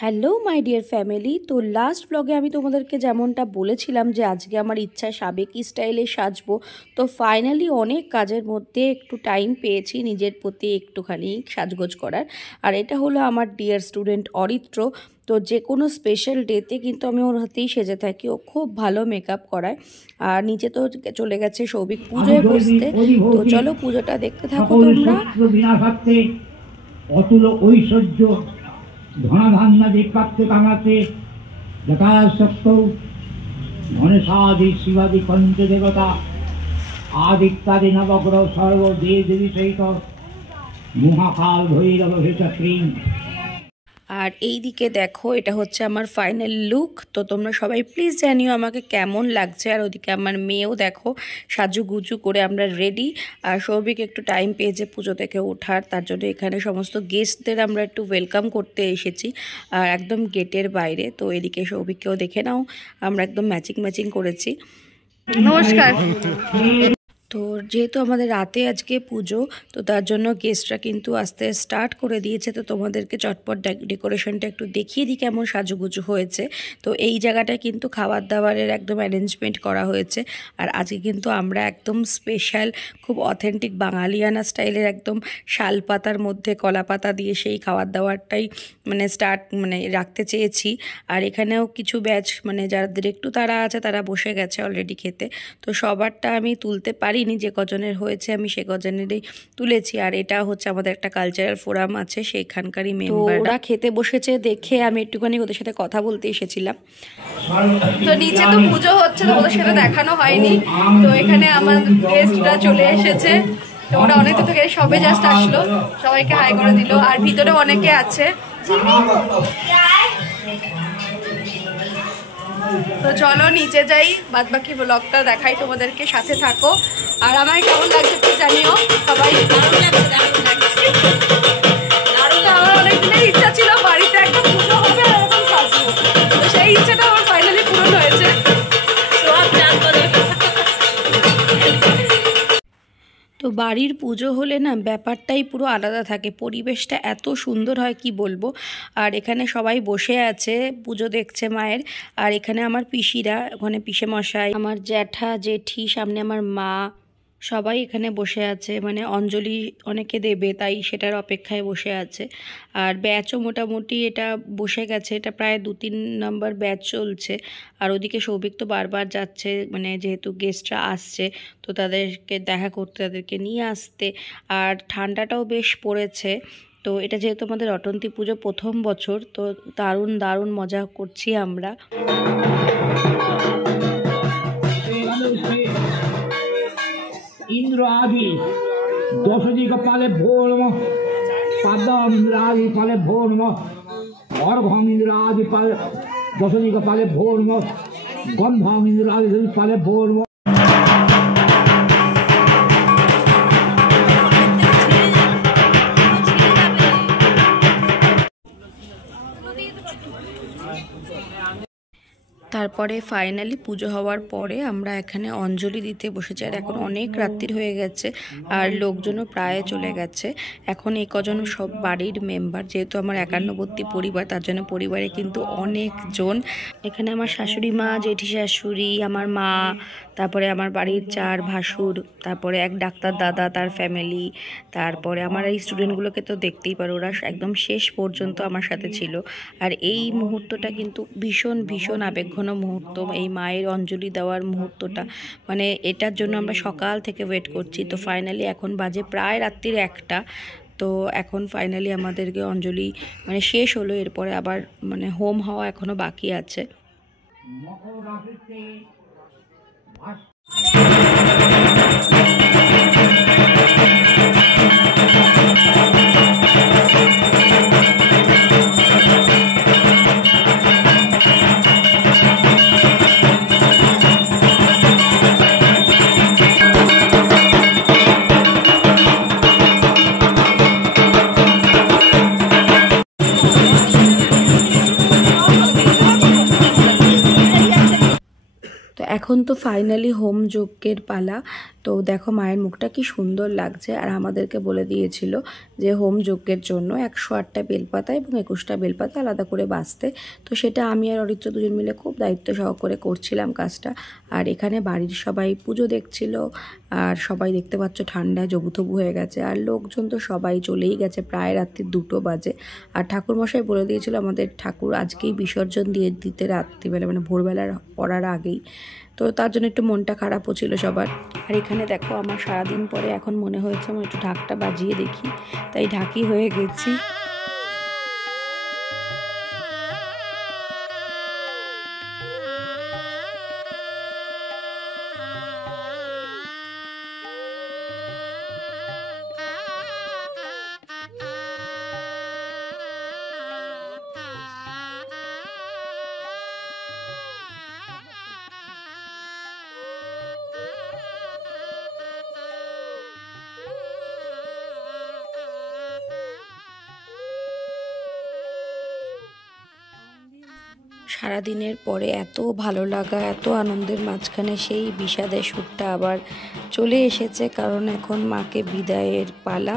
Hello my dear family. তো last ব্লগে আমি তোমাদেরকে যেমনটা বলেছিলাম যে আজকে আমার ইচ্ছা সাবেকি স্টাইলে সাজবো। তো ফাইনালি অনেক কাজের মধ্যে একটু টাইম পেয়েছি নিজের প্রতি একটুখানি সাজগোজ করার। আর এটা হলো আমার ডিয়ার স্টুডেন্ট অরিত্র। তো যে কোনো স্পেশাল ডেতে কিন্তু আমি ওর হাতেই সেজে থাকি। ও খুব ভালো মেকআপ করায়। আর নিচে তো চলে গেছে সৌভিক পুজোয় বসতে। তো চলো পুজোটা দেখতে থাকো তোমরা। অতুল ঐশ্বর্য ধনাধান্যাদি প্রাপ্তি কামাতে যথাশক্ত ধনেশাদি শিবাদি পঞ্চ দেবতা আদিত্যাদি নবগ্রহ সর্ব দেব দেবী সহিত মহাকাল ভৈরব ভেষক্রীম। আর এই দিকে দেখো এটা হচ্ছে আমার ফাইনাল লুক। তো তোমরা সবাই প্লিজ জানিও আমাকে কেমন লাগছে। আর ওদিকে আমার মেয়েও দেখো সাজুগুজু করে আমরা রেডি। আর সৌভিক একটু টাইম পেয়েছে পুজো থেকে ওঠার, তার জন্য এখানে সমস্ত গেস্টদের আমরা একটু ওয়েলকাম করতে এসেছি আর একদম গেটের বাইরে। তো এদিকে সৌভিককেও দেখে নাও, আমরা একদম ম্যাচিং করেছি। নমস্কার। তো যেহেতু আমাদের রাতে আজকে পুজো, তো তার জন্য গেস্টরা কিন্তু আসতে স্টার্ট করে দিয়েছে। তো তোমাদেরকে চটপট ডেকোরেশনটা একটু দেখিয়ে দিই কেমন সাজুগুজু হয়েছে। তো এই জায়গাটায় কিন্তু খাবার দাবারের একদম অ্যারেঞ্জমেন্ট করা হয়েছে। আর আজকে কিন্তু আমরা একদম স্পেশাল খুব অথেন্টিক বাঙালিয়ানা স্টাইলের একদম শাল পাতার মধ্যে কলা পাতা দিয়ে সেই খাবার দাবারটাই রাখতে চেয়েছি। আর এখানেও কিছু ব্যাচ যাদের একটু তারা আছে তারা বসে গেছে অলরেডি খেতে। তো সবারটা আমি তুলতে পারিনি, যে কজনের হয়েছে আমি সে কজনেরই তুলেছি। আর এটা হচ্ছে আমাদের একটা কালচারাল ফোরাম আছে, সেইখানকারই মেম্বার। ওরা খেতে বসেছে দেখে আমি একটুখানি ওদের সাথে কথা বলতে এসেছিলাম। তো নিচে তো পুজো হচ্ছে, তো ওদের সাথে দেখানো হয়নি। তো এখানে আমার গেস্টরা চলে এসেছে। তো ওরা অনেক থেকে সবে জাস্ট আসলো, সবাইকে হাই করে দিল। আর ভিতরে অনেকে আছে। তো চলো নিচে যাই, বাদ বাকি ব্লগটা দেখাই তোমাদেরকে, সাথে থাকো। আর আমার কেমন লাগছে একটু জানিও সবাই। আমার অনেকদিনের ইচ্ছা ছিল বাড়িতে একটা পুজো হবে আর এরকম সাজবো। তো সেই ইচ্ছাটা আমার ফাইনালি পূরণ হয়েছে। তো বাড়ির পুজো হলে না ব্যাপারটাই পুরো আলাদা থাকে, পরিবেশটা এত সুন্দর হয় কি বলবো। আর এখানে সবাই বসে আছে পুজো দেখছে মায়ের। আর এখানে আমার পিসিরা, ওখানে পিসে মশাই, আমার জ্যাঠা জেঠি, সামনে আমার মা, সবাই এখানে বসে আছে। অঞ্জলি অনেকে দেবে তাই সেটার অপেক্ষায় বসে আছে। আর ব্যাচও মোটামুটি এটা বসে গেছে, এটা প্রায় 2-3 নম্বর ব্যাচ চলছে। আর ওদিকে সৌভিক তো বারবার যাচ্ছে, যেহেতু গেস্টরা আসছে তো তাদেরকে দেখা করতে, তাদেরকে নিয়ে আসতে। আর ঠান্ডাটাও বেশ পড়েছে। তো এটা যেহেতু আমাদের অটন্তি পুজো প্রথম বছর, তো দারুণ মজা করছি আমরা। इंद्र आदि दशदी कपाले भो नमः पद्म इंद्र आदि पाले भो नमः अर्घम इंद्र आदि पाले दशदी कपाले भो नमः गंधम इंद्र आदि पाले भो नमः। তারপরে ফাইনালি পুজো হওয়ার পরে আমরা এখানে অঞ্জলি দিতে বসেছি। আর এখন অনেক রাত্রির হয়ে গেছে আর লোকজনও প্রায় চলে গেছে। এখন এই কজন সব বাড়ির মেম্বার, যেহেতু আমার 51 পরিবার, তার জন্য পরিবারে কিন্তু অনেকজন। এখানে আমার শাশুড়ি মা, জেঠি শাশুড়ি, আমার মা, তারপরে আমার বাড়ির 4 ভাসুর, তারপরে এক ডাক্তার দাদা তার ফ্যামিলি, তারপরে আমার এই স্টুডেন্টগুলোকে তো দেখতেই পারো, ওরা একদম শেষ পর্যন্ত আমার সাথে ছিল। আর এই মুহূর্তটা কিন্তু ভীষণ আবেগঘন মুহূর্ত, এই মায়ের অঞ্জলি দেওয়ার মুহূর্তটা। এটার জন্য আমরা সকাল থেকে ওয়েট করছি। তো ফাইনালি এখন বাজে প্রায় রাত্রির 1টা। তো এখন ফাইনালি আমাদেরকে অঞ্জলি শেষ হলো। এরপরে আবার হোম হওয়া এখনো বাকি আছে। এখন তো ফাইনালি হোম যজ্ঞের পালা। তো দেখো মায়ের মুখটা কি সুন্দর লাগছে। আর আমাদেরকে বলে দিয়েছিল যে হোম যজ্ঞের জন্য 108টা বেলপাতা এবং 21টা বেলপাতা আলাদা করে বাছতে। তো সেটা আমি আর অরিত্র দুজন মিলে খুব দায়িত্ব সহকারে করছিলাম কাজটা। আর এখানে বাড়ির সবাই পুজো দেখছিল। আর সবাই দেখতে পাচ্ছ ঠান্ডায় জবুথবু হয়ে গেছে। আর লোকজন তো সবাই চলেই গেছে, প্রায় রাত্রি 2টো বাজে। আর ঠাকুরমশাই বলে দিয়েছিল আমাদের ঠাকুর আজকেই বিসর্জন দিয়ে দিতে রাত্রিবেলা, মানে ভোরবেলার পড়ার আগেই। তো তার জন্য একটু মনটা খারাপও ছিল সবার। আর এখানে দেখো আমার সারাদিন পরে এখন মনে হয়েছে আমার একটু ঢাকটা বাজিয়ে দেখি, তাই ঢাকি হয়ে গেছি। সারাদিনের পরে এত ভালো লাগা, এত আনন্দের মাঝখানে সেই বিষাদের সুরটা আবার চলে এসেছে, কারণ এখন মাকে বিদায়ের পালা।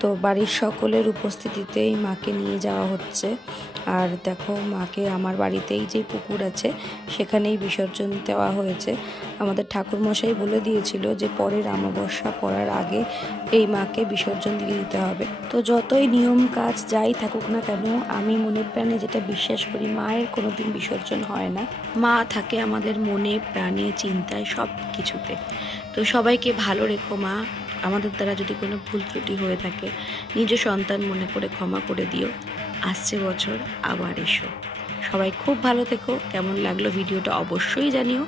তো বাড়ির সকলের উপস্থিতিতেই মাকে নিয়ে যাওয়া হচ্ছে। আর দেখো মাকে আমার বাড়িতেই যে পুকুর আছে সেখানেই বিসর্জন দেওয়া হয়েছে। আমাদের ঠাকুরমশাই বলে দিয়েছিল যে পরের অমাবস্যা পড়ার আগে এই মাকে বিসর্জন দিয়ে দিতে হবে। তো যতই নিয়ম কাজ যাই থাকুক না কেন, আমি মনে প্রাণে যেটা বিশ্বাস করি, মায়ের কোনোদিন বিসর্জন হয় না। মা থাকে আমাদের মনে, প্রাণে, চিন্তায়, সব কিছুতে। তো সবাইকে ভালো রেখো মা। আমাদের দ্বারা যদি কোনো ভুল ত্রুটি হয়ে থাকে নিজ সন্তান মনে করে ক্ষমা করে দিও। আসছে বছর আবার এসো। সবাই খুব ভালো থেকো। কেমন লাগলো ভিডিওটা অবশ্যই জানিও।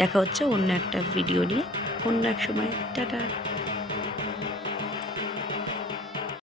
দেখা হচ্ছে অন্য একটা ভিডিও নিয়ে অন্য এক সময়। টাটা।